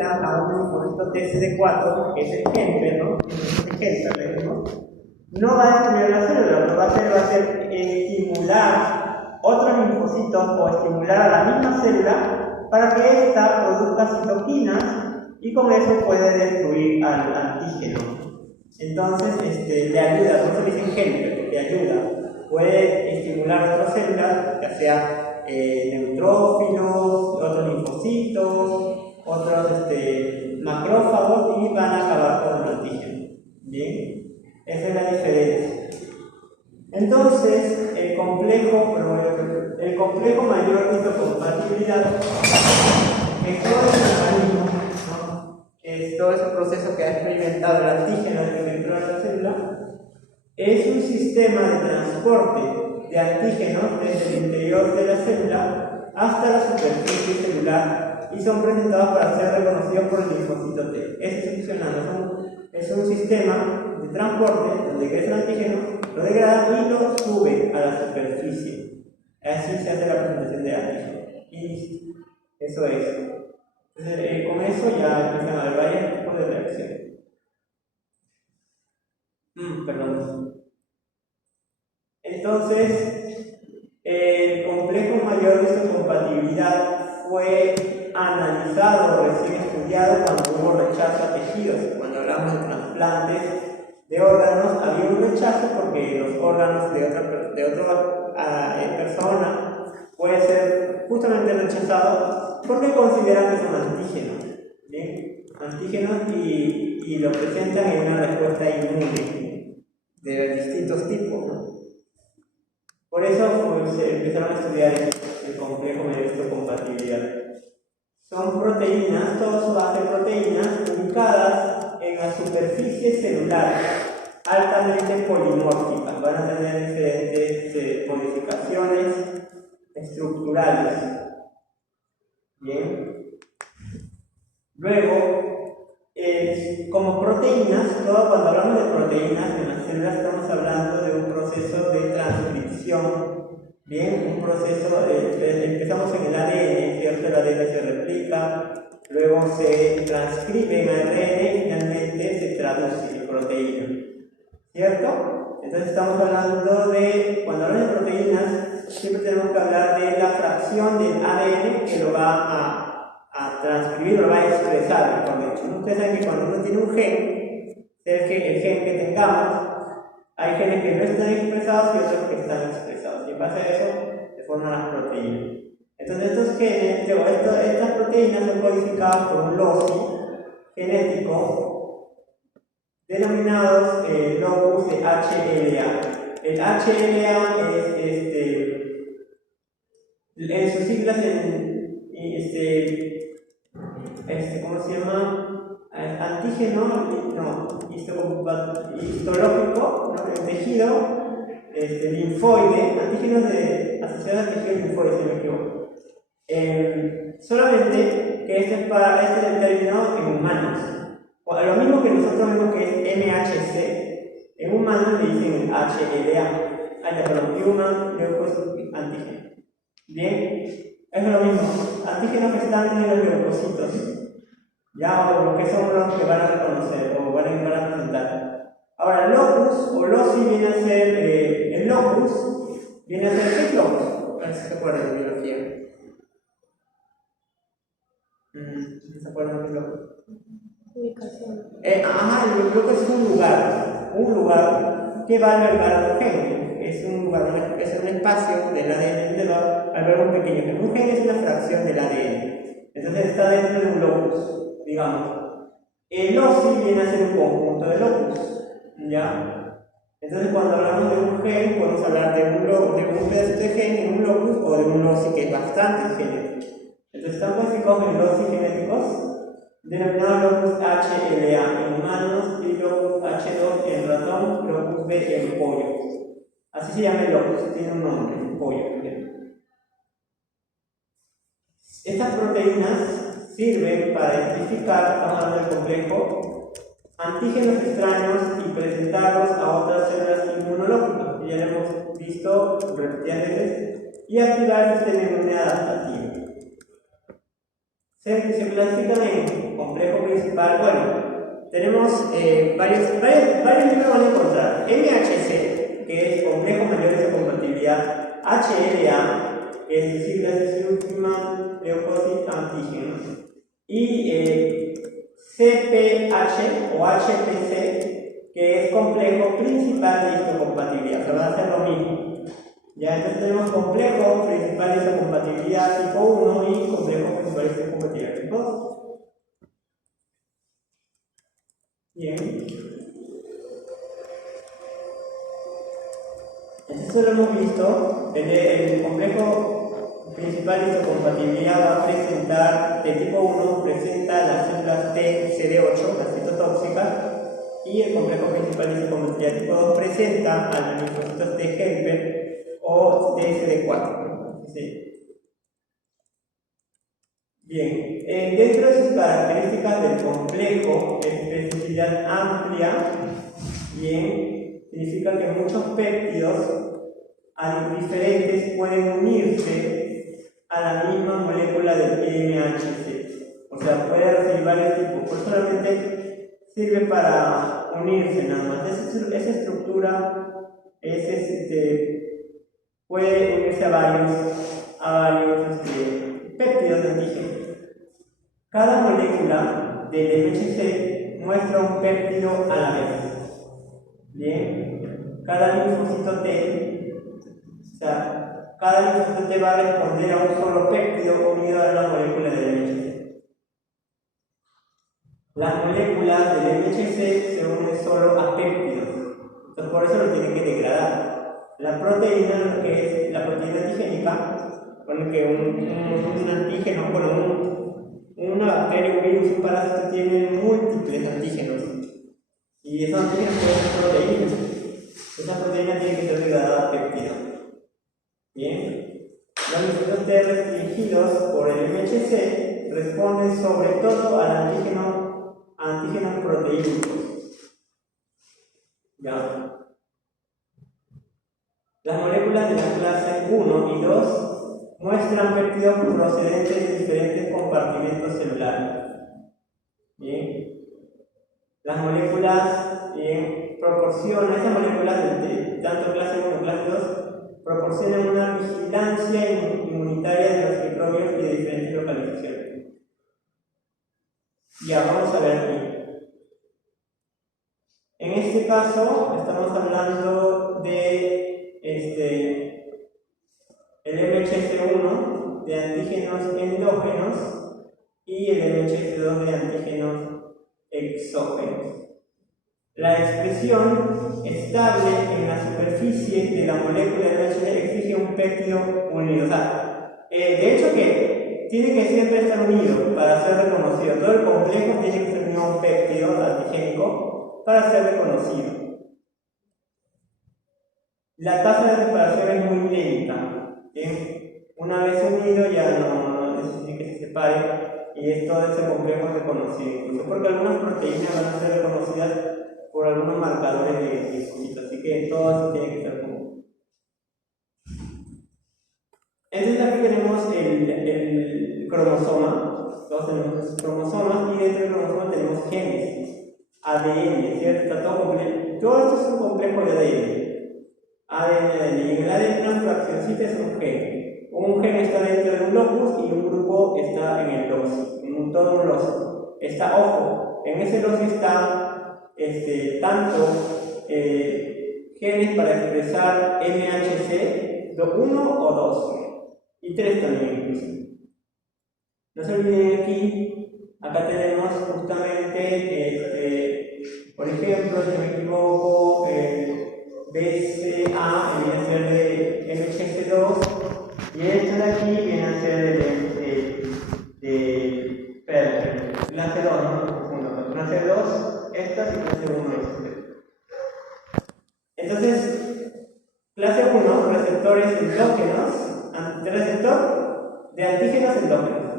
a un linfocito TCD4, que es el Helper, ¿no? El Helper, ¿no? No va a destruir la célula, lo que va a hacer estimular otros linfocitos o estimular a la misma célula para que ésta produzca citoquinas y con eso puede destruir al antígeno. Entonces, le ayuda, por eso le dicen Helper, porque ayuda. Puede estimular otras células, ya sea neutrófilos, otros linfocitos, otros macrófagos, y van a acabar con el antígeno. Bien. Esa es la diferencia. Entonces, el complejo mayor de histocompatibilidad es todo ese mecanismo, ¿no? Es todo ese proceso que ha experimentado el antígeno dentro de la célula. Es un sistema de transporte de antígenos desde el interior de la célula hasta la superficie celular y son presentados para ser reconocidos por el linfocito T. Eso está funcionando. Es un sistema de transporte donde crece el antígeno, lo degrada y lo sube a la superficie. Así se hace la presentación de antígeno. Y listo. Eso es. Entonces, con eso ya empiezan a haber varios tipos de reacciones. Perdón. Entonces, el complejo mayor de histocompatibilidad fue analizado, recién estudiado cuando hubo rechazo a tejidos. Cuando hablamos de trasplantes de órganos, había un rechazo porque los órganos de otra persona pueden ser justamente rechazados porque consideran que son antígenos. ¿Bien? Antígenos y lo presentan en una respuesta inmune de distintos tipos, ¿no? Por eso se empezaron a estudiar el complejo de histocompatibilidad. Son proteínas, todas su base de proteínas ubicadas en la superficie celular, altamente polimórficas. Van a tener diferentes modificaciones estructurales. Bien. Luego, como proteínas, cuando hablamos de proteínas en las células estamos hablando de un proceso de transcripción. Bien, un proceso, empezamos en el ADN, ¿cierto? El ADN se replica, luego se transcribe en ARN y finalmente se traduce en proteína, ¿cierto? Entonces estamos hablando de, cuando hablamos de proteínas, siempre tenemos que hablar de la fracción del ADN que lo va a transcribir, lo va a expresar, mejor dicho. Ustedes saben que cuando uno tiene un gen, el gen que tengamos, hay genes que no están expresados y otros que están expresados. Y en base a eso se forman las proteínas. Entonces estos genes, estas proteínas son codificadas por un loci genético denominados locus de HLA. El HLA es en sus siglas ¿cómo se llama? Antígeno, histológico, ¿no? El tejido, linfoide, antígenos asociados al tejido linfoide, si no me equivoco. Solamente que este es determinado en humanos. Lo mismo que nosotros vemos que es MHC, en humanos le dicen HLA, Human Leukocyte Antigen. Bien, es lo mismo, antígenos que están en los leucocitos. Ya, o lo que son los que van a reconocer o van a presentar. Ahora, locus o loci viene a ser, el locus viene a ser, ¿qué es locus? A ver si se acuerdan de biología. ¿Se acuerdan de qué es locus? Ubicación. El locus es un lugar que va a albergar un gen. Es un espacio del ADN que va a albergar un pequeño gen. Un gen es una fracción del ADN. Entonces está dentro de un locus. Digamos, el loci viene a ser un conjunto de locus, ¿ya? Entonces cuando hablamos de un gen, podemos hablar de un pedacito de gen en un locus o de un loci que es bastante genético. Entonces están codificados en loci genéticos denominados locus HLA en humanos y locus H2 en ratón, locus B en pollo. Así se llama el locus, tiene un nombre, pollo. Estas proteínas sirven para identificar, estamos hablando del complejo, antígenos extraños y presentarlos a otras células inmunológicas, que ya lo hemos visto repetidas veces, y activar el sistema inmune adaptativo. Se clasifican en principal, bueno, tenemos varios libros van a encontrar. MHC, que es Complejo Mayor de Compatibilidad, HLA, que es siglas de Human Leukocyte Antigen, y CPH o HPC, que es Complejo Principal de Histocompatibilidad, se va a hacer lo mismo. Ya, entonces tenemos complejo principal de histocompatibilidad tipo 1 y complejo principal de histocompatibilidad tipo 2. Bien. Eso lo hemos visto. El complejo principal de histocompatibilidad va a presentar, de tipo 1, presenta las células TCD8, las citotóxicas, y el complejo principal de histocompatibilidad tipo 2 presenta a los linfocitos T helper o TSD4. ¿Sí? Bien, dentro de sus características del complejo, especificidad amplia, bien, significa que muchos péptidos diferentes pueden unirse a la misma molécula del MHC. O sea, puede recibir varios tipos, pues solamente sirve para unirse nada más. Esa estructura puede unirse a varios péptidos de antígeno. Cada molécula del MHC muestra un péptido a la vez. Bien, cada linfocito T, o sea, cada linfocito T va a responder a un solo péptido unido a la molécula del MHC. Las moléculas del MHC se unen solo a péptidos, entonces por eso lo tienen que degradar. La proteína, que es la proteína antigénica, con que un antígeno, una bacteria, un virus, un parásito tiene múltiples antígenos. Y esos antígenos pueden ser proteínas. Esa proteína tiene que ser degradada a péptido. Bien. Los linfocitos T restringidos por el MHC responden sobre todo al antígenos proteínicos. ¿Ya? Las moléculas de la clase 1 y 2 muestran péptidos procedentes de diferentes compartimentos celulares. Bien. Las moléculas proporcionan, estas moléculas de tanto clase 1 como clase 2 proporcionan una vigilancia inmunitaria de los microbios y de diferentes localizaciones. Ya, vamos a ver aquí. En este caso, estamos hablando de el MHC1 de antígenos endógenos y el MHC2 de antígenos exógenos. La expresión estable en la superficie de la molécula de MHC exige un péptido unido. O sea, de hecho que tiene que siempre estar unido para ser reconocido. Todo el complejo tiene que ser unido a un péptido antigénico para ser reconocido. La tasa de separación es muy lenta. ¿Bien? Una vez unido ya no necesita que se separe y todo ese complejo es reconocido. Incluso porque algunas proteínas van a ser reconocidas por algunos marcadores de linfocitos, así que todo eso tiene que ser común. Entonces aquí tenemos el cromosoma. Todos tenemos cromosomas y dentro del cromosoma tenemos genes, ADN, ¿cierto? Está todo complejo. Todo esto es un complejo de ADN. ADN, y en el ADN una fraccioncita es un gen. Un gen está dentro de un locus y un grupo está en el loci, en todo un loci. Está, ojo, en ese loci está tanto genes para expresar MHC 1 o 2 y 3 también incluso. No se olviden aquí, acá tenemos justamente, por ejemplo, si no me equivoco, BCA viene a ser de MHC2 y esta de aquí viene a ser de clase 2, ¿no? Clase 2, esta y clase 1 Entonces, clase 1, receptores endógenos, receptor de antígenos endógenos.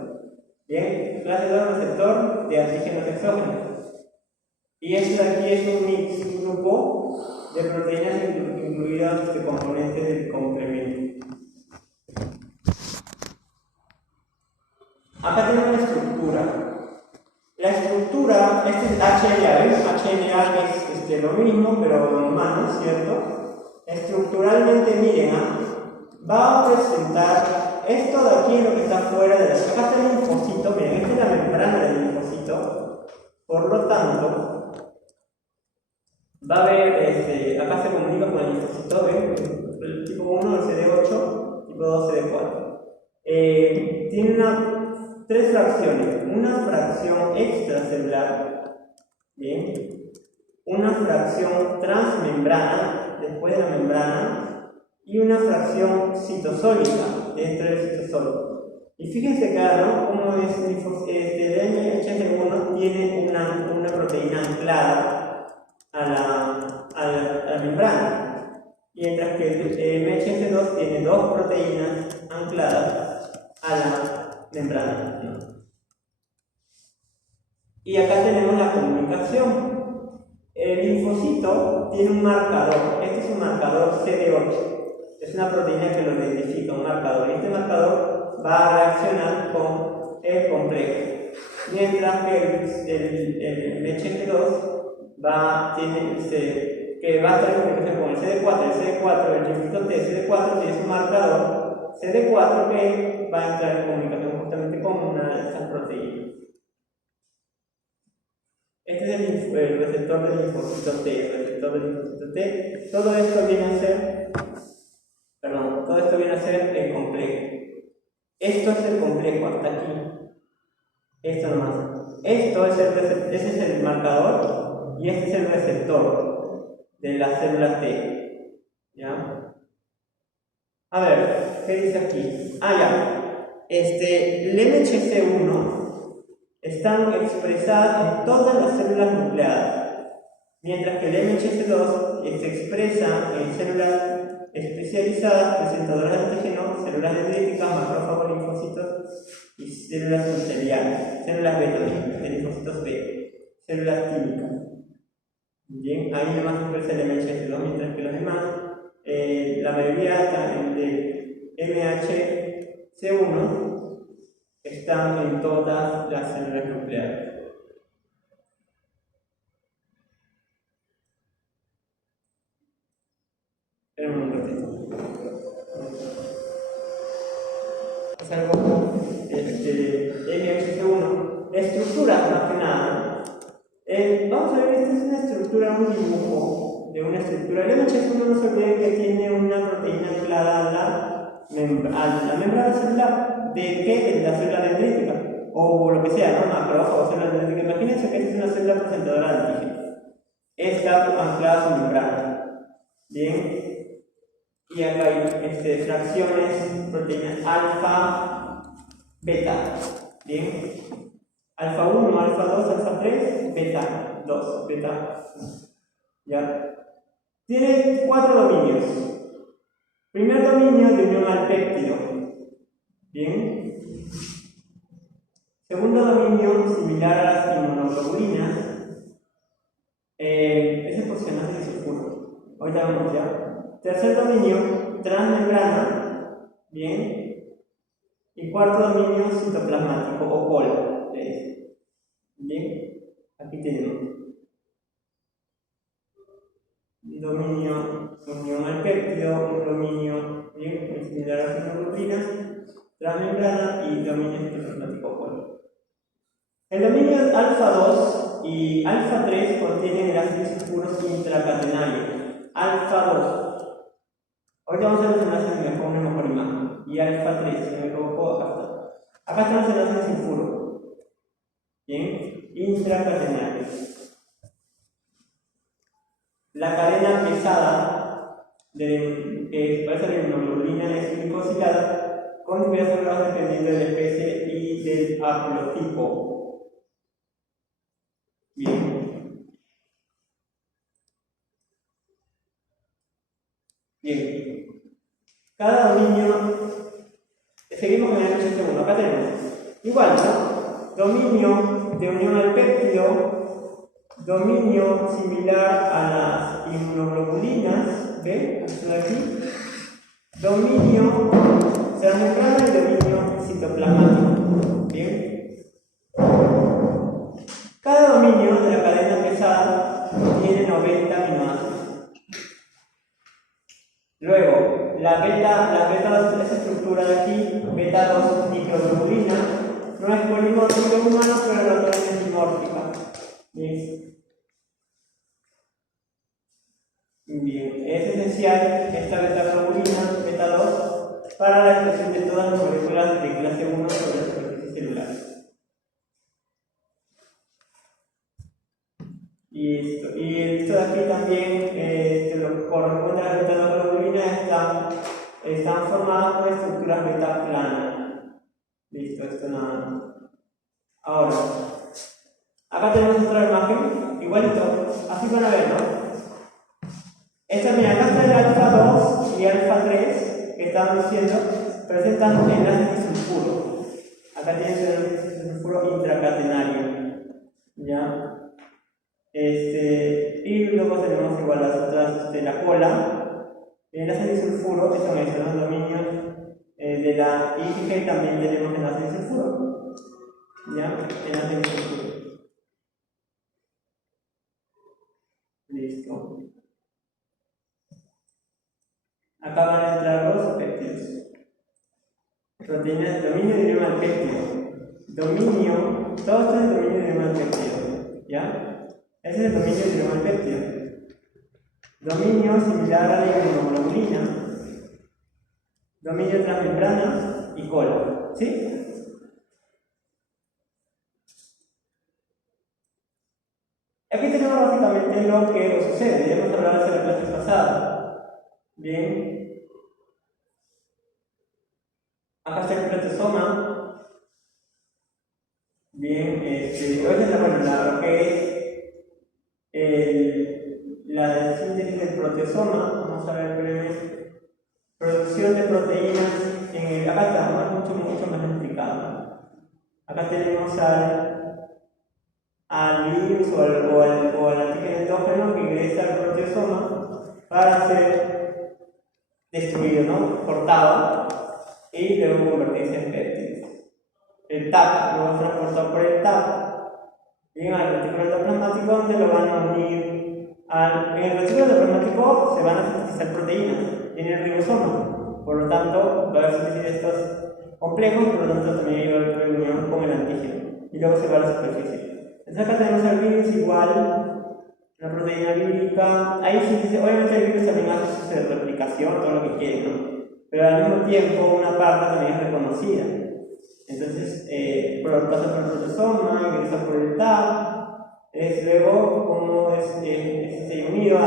Bien, clase 2, receptor de antígenos exógenos. Y esto de aquí es un grupo de proteínas incluidas de componentes del complemento. Acá tenemos una estructura. La estructura, este es HLA, ¿ves? HLA es lo mismo, pero en humanos, ¿cierto? Estructuralmente, miren, va a presentar esto de aquí, lo que está fuera de la... Acá está el linfocito, miren, esta es la membrana del linfocito, por lo tanto, va a haber, acá se comunica con el linfocito, ¿ven? El tipo 1, el CD8, tipo 2, CD4. Tiene tres fracciones, una fracción extracelular, ¿bien? Una fracción transmembrana, después de la membrana, y una fracción citosólica, dentro del citosol. Y fíjense acá, ¿no? Cómo es DNHS1 tiene una proteína anclada a la membrana, mientras que el MHS2 tiene dos proteínas ancladas a la membrana. Y acá tenemos la comunicación. El linfocito tiene un marcador, este es un marcador CD8, es una proteína que lo identifica, un marcador, y este marcador va a reaccionar con el complejo, mientras que el MHC2 va a estar en comunicación con el CD4, el linfocito T, CD4 tiene su marcador CD4 que va a entrar en comunicación justamente con una de estas proteínas. Este es el receptor del linfocito T, Todo esto viene a ser el complejo. Esto es el complejo hasta aquí. Esto nomás. Ese es el marcador y este es el receptor de la célula T. ¿Ya? A ver, ¿qué dice aquí? El MHC1 están expresadas en todas las células nucleadas, mientras que el MHC2 se expresa en células especializadas, presentadoras de antígenos, células dendríticas, macrófagos, linfocitos y células epiteliales, células beta, de linfocitos B, células químicas. Bien, ahí nomás se expresa el MHC2, mientras que los demás, la mayoría también de MHC1 están en todas las células nucleares. Esperen un ratito. Es algo MHC1. Estructura, más que nada. Vamos a ver, esta es una estructura, un dibujo de una estructura. El MHC1 no se olviden que tiene una proteína anclada a la membrana celular. ¿De qué? De la célula dendrítica, o lo que sea, ¿no? Macrófago o célula dendrítica. Imagínense que esta es una célula presentadora de antígenos. Está anclada a su membrana. Bien. Y acá hay fracciones, proteínas alfa, beta. Bien. Alfa 1, alfa 2, alfa 3, beta 2, beta. ¿Ya? Tiene 4 dominios. Primer dominio de unión al péptido. Bien. Segundo dominio, similar a las inmunoglobulinas. Ese es posicionante de sulfuro. Ahorita vamos ya. Tercer dominio, transmembrana. Bien. Y cuarto dominio, citoplasmático o polo. Bien. Aquí tenemos. Dominio, unión al péptido, un dominio bien, similar a las inmunoglobulinas. Transmembrana y dominio citoplasmático polo. El dominio alfa 2 y alfa 3 contienen el ácido sulfuroso intracatenario. Alfa 2. Ahorita vamos a ver los enlaces que me pongo una mejor imagen. Y alfa 3, si no me equivoco, acá está. Acá están los enlaces de sulfuro. Bien, intracatenario. La cadena pesada que parece la inmunoglobulina es glicosilada con diversos grados dependiendo de la especie y del haplotipo. Bien. Bien. Cada dominio, seguimos con el MHC1. Acá tenemos, igual, ¿no? Dominio de unión al péptido, dominio similar a las inmunoglobulinas, ¿ven? Esto de aquí. Dominio transmembrana y dominio citoplasmático. Bien. dominio de la cadena pesada tiene 90 aminoácidos. Luego, la beta 2, esa estructura de aquí, beta 2 nitroglobulina, no es polimórfica en humano, pero en la otra es dimórfica. Bien, es esencial esta beta-globulina, beta 2, para la expresión de todas las moléculas de clase 1 sobre la superficie celular. Y esto de aquí también, lo que corresponde a la beta-globulina, están formadas por estructuras beta planas. Listo, esto nada más. Ahora, acá tenemos otra imagen, igualito, así van a ver, ¿no? Mira, acá está el alfa 2 y alfa 3 que estaban diciendo, presentan enlaces de sulfuro. Acá tienes el enlace de sulfuro intracatenario. ¿Ya? Y luego tenemos igual las otras, la cola. El enlace de sulfuro, que son esos, los dominios de la IgG, también tenemos enlace de sulfuro. ¿Ya? Enlace de sulfuro. Listo. Acá van a entrar los péptidos. Proteínas de dominio de idioma al péptido. Dominio, todo esto es el dominio de idioma al péptido. ¿Ya? Ese es el dominio de idioma al péptido. Dominio similar a la inmunoglobulina. Dominio transmembrana y cola. ¿Sí? Aquí tenemos básicamente lo que sucede. Ya hemos hablado de la clase pasada. Bien. Acá está el protosoma. Bien, lo que es la síntesis del protosoma. Vamos a ver brevemente. Producción de proteínas. Acá está, mucho más explicado. Acá tenemos al virus o al antígeno endógeno que ingresa al proteosoma para ser destruido, ¿no? Cortado y luego convertirse en péptidos. El TAP luego es transportado por el TAP bien al retículo endoplasmático, donde lo van a unir en el retículo endoplasmático se van a sintetizar proteínas en el ribosoma, por lo tanto va a haber síntesis de estos complejos, por lo tanto también hay una reunión con el antígeno y luego se va a la superficie. Entonces acá tenemos el virus igual, la proteína vírica, ahí sí, obviamente el virus también hace su replicación, todo lo que quiere, ¿no? Pero al mismo tiempo una parte también es reconocida. Entonces, pasa por el protosoma, ingresa por el TAP, luego como es unido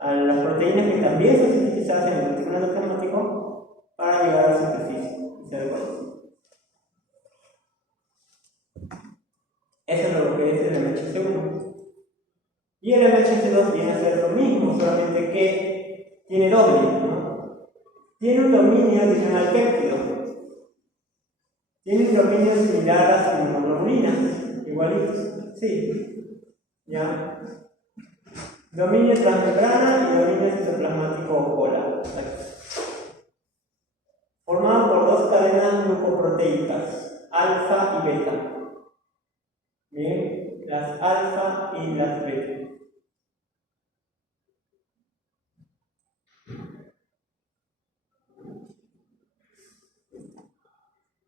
a las proteínas que también son sintetizadas en el retículo endoplasmático para llegar a la superficie y ser reconocido. Eso es lo que es el MHC1. Y el MHC2 viene a ser lo mismo, solamente que tiene doble, ¿no? Tiene un dominio adicional al péptido. Tiene un dominio similar a las inmunoglobulinas, igualitos. Sí. ¿Ya? Dominio transmembrana y dominio citoplasmático cola. Formado por dos cadenas glucoproteicas, alfa y beta. Bien, las alfa y las beta.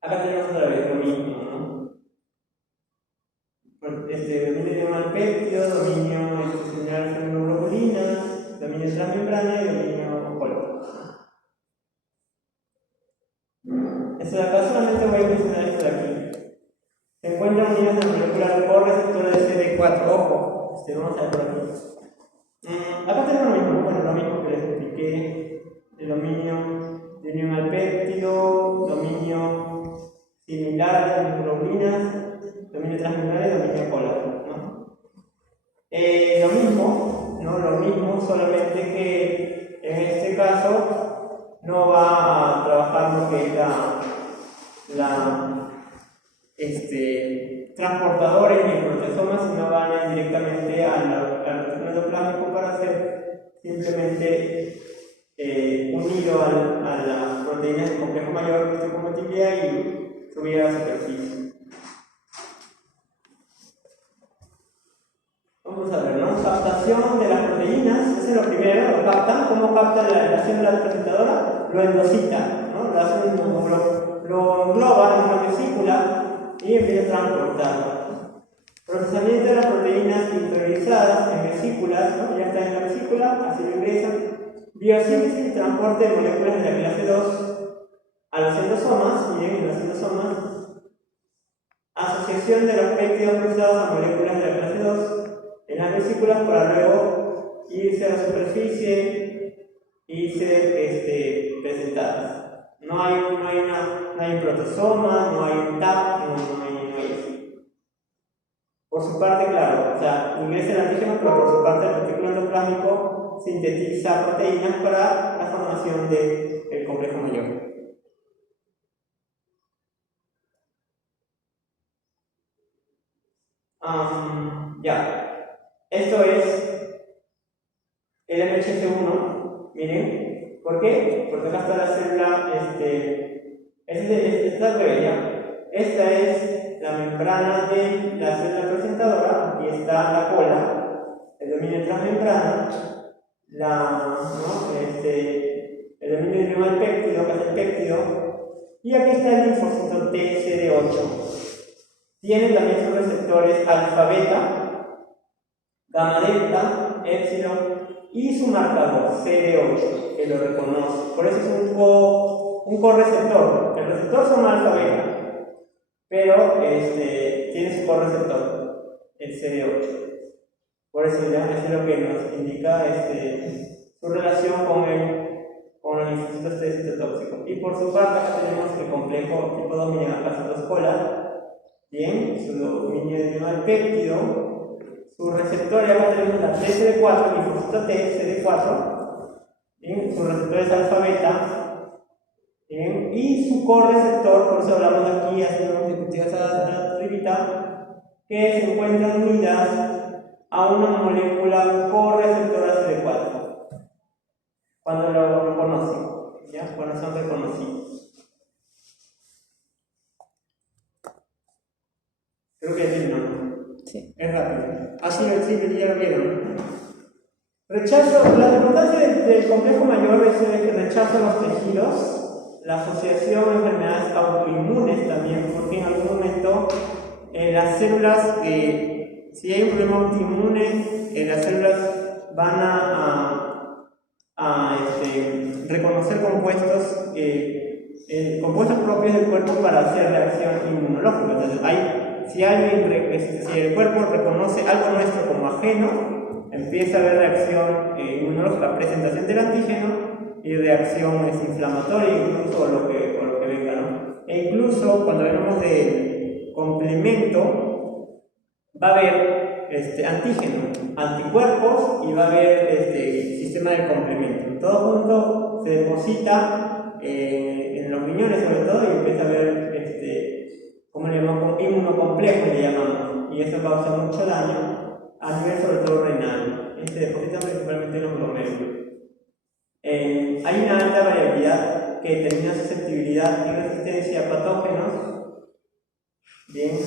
Acá tenemos otra vez lo mismo, ¿no? Dominio de péptido, dominio institucional de inmunoglobulinas, dominio transmembrana y dominio cola. Esto de acá solamente voy a mencionar esto de aquí. Se encuentran unidas en la molécula correceptora de CD4. Ojo, vamos a ver por aquí. Acá tenemos lo mismo, lo mismo que les expliqué: el dominio de unión al péptido, dominio similar a las inmunoglobulinas, dominio transmembrana y dominio cola, ¿no? Lo mismo, solamente que en este caso no va a trabajar lo que es transportadores ni proteosomas, sino van a ir directamente al retículo endoplasmático para ser simplemente unido a las proteínas del complejo mayor de histocompatibilidad y subir a la superficie. ¿no? Captación de las proteínas, eso es lo primero, lo captan. ¿Cómo capta la célula presentadora? Lo endocita, ¿no? Lo engloba en una vesícula y empieza a transportarlo. Procesamiento de las proteínas interiorizadas en vesículas, ¿no? Ya está en la vesícula, así lo ingresan. Biosíntesis y transporte de moléculas de la clase 2 a los endosomas, miren, en los endosomas. Asociación de los péptidos cruzados a moléculas de la clase 2 en las vesículas para luego irse a la superficie y ser presentadas. No hay protosoma, no hay un TAP, no hay. Por su parte, claro, o sea, ingresa el antígeno, pero por su parte el retículo endoplásmico sintetiza proteínas para la formación del complejo mayor. Ya, esto es el MHC1, miren, ¿por qué? Porque acá está la célula, esta es la membrana de la célula presentadora y está la cola, el dominio transmembrana, el dominio interior péptido, que es el péptido, y aquí está el linfocito TCD8. Tiene también sus receptores alfa beta, gamma delta, epsilon y su marcador CD8, que lo reconoce. Por eso es un correceptor. El receptor son alfa beta, pero tiene su correceptor, el CD8. Por eso ya es lo que nos indica su relación con los linfocitos T citotóxicos. Y por su parte acá tenemos el complejo tipo 2 mineralpácidos cola. Bien, su dominio del péptido, su receptor, acá tenemos la TCD4, linfocito T, CD4, bien, su receptor es alfa beta, bien, y su correceptor, por eso hablamos aquí, haciendo esa tribita, que se encuentran unidas a una molécula correceptora CD4, cuando lo conocen, ¿ya? Cuando son reconocidos. Creo que es el nombre. Sí. Es rápido. Así lo existe, ya lo vieron. Rechazo, la importancia del complejo mayor es que rechaza los tejidos, la asociación a enfermedades autoinmunes también, porque en algún momento las células, si hay un problema autoinmune, las células van a reconocer compuestos propios del cuerpo para hacer reacción inmunológica. Entonces, si el cuerpo reconoce algo nuestro como ajeno, empieza a haber reacción inmunológica, presentación del antígeno y reacción inflamatoria, incluso o lo que venga, ¿no? E incluso cuando hablamos de complemento, va a haber antígeno, anticuerpos y va a haber sistema de complemento. Todo junto se deposita en los riñones sobre todo y empieza a haber ¿cómo le llamamos? Inmunocomplejo le llamamos, y eso causa mucho daño a nivel sobre todo renal. Se depositan principalmente en los glomérulos. Hay una alta variabilidad que determina susceptibilidad y resistencia a patógenos. Bien.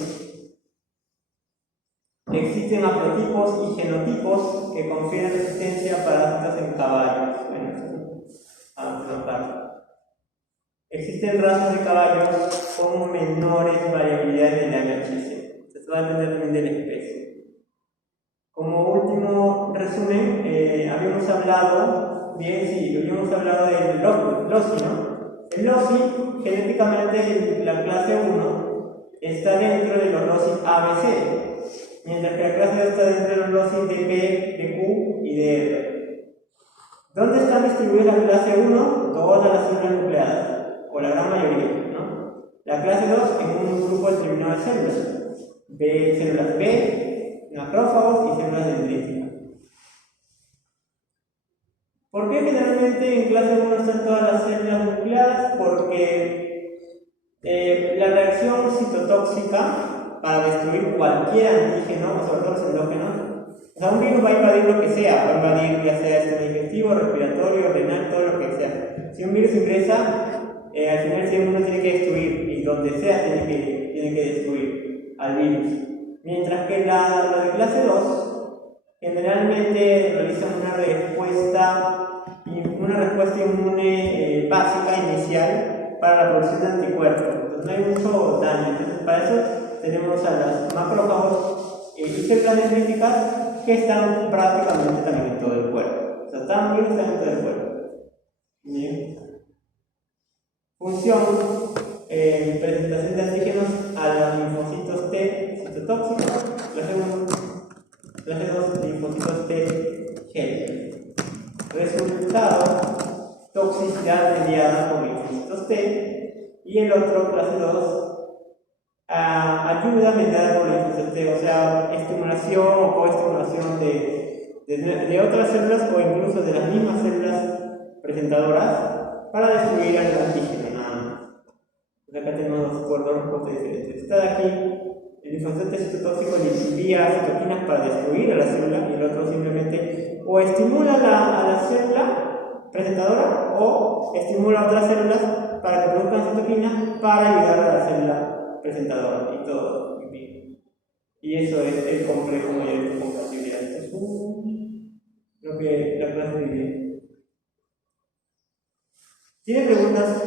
Existen haplotipos y genotipos que confieren resistencia a parásitos en caballos. Bueno, vamos a notar. Existen razas de caballos con menores variabilidades del MHC. Esto va a depender también de la especie. Como último resumen, habíamos hablado del LOSI, ¿no? El LOSI, genéticamente la clase 1, está dentro de los LOSI ABC, mientras que la clase 2 está dentro de los LOSI de P, de Q y de R. ¿Dónde están distribuidas la clase 1? Todas las células nucleadas, o la gran mayoría, ¿no? La clase 2 en un grupo determinado de células, células B, macrófagos y células dendríticas. ¿Por qué generalmente en clase 1 están todas las células nucleadas? Porque la reacción citotóxica para destruir cualquier antígeno, sobre todo los endógenos, o sea, un virus va a invadir lo que sea, va a invadir ya sea sistema digestivo, respiratorio, renal, todo lo que sea. Si un virus ingresa, al final siempre uno tiene que destruir, y donde sea tiene que destruir al virus. Mientras que la de clase 2 generalmente respuesta inmune básica, inicial, para la producción de anticuerpos. Entonces no hay mucho daño. Entonces para eso tenemos a los macrófagos y células dendríticas que están prácticamente también en todo el cuerpo. O sea, también están en todo el cuerpo. Bien. Función, presentación de antígenos a los linfocitos T citotóxicos, los dos linfocitos T helper. Resultado, toxicidad mediada por linfocitos T, y el otro, clase 2, ayuda mediada por linfocitos T, o sea, estimulación o coestimulación de otras células o incluso de las mismas células presentadoras para destruir al antígeno, nada más. Entonces acá tenemos dos respuestas diferentes. Está de aquí, el linfocito citotóxico le envía citoquinas para destruir a la célula y el otro simplemente o estimula a la célula presentadora o estimula a otras células para que produzcan citoquinas para ayudar a la célula presentadora y todo. Y eso es el complejo mayor de compatibilidad. Esto es lo que la clase divide. ¿Tiene preguntas?